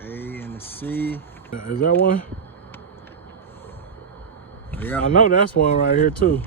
A and the C. Is that one? Yeah. I know that's one right here too.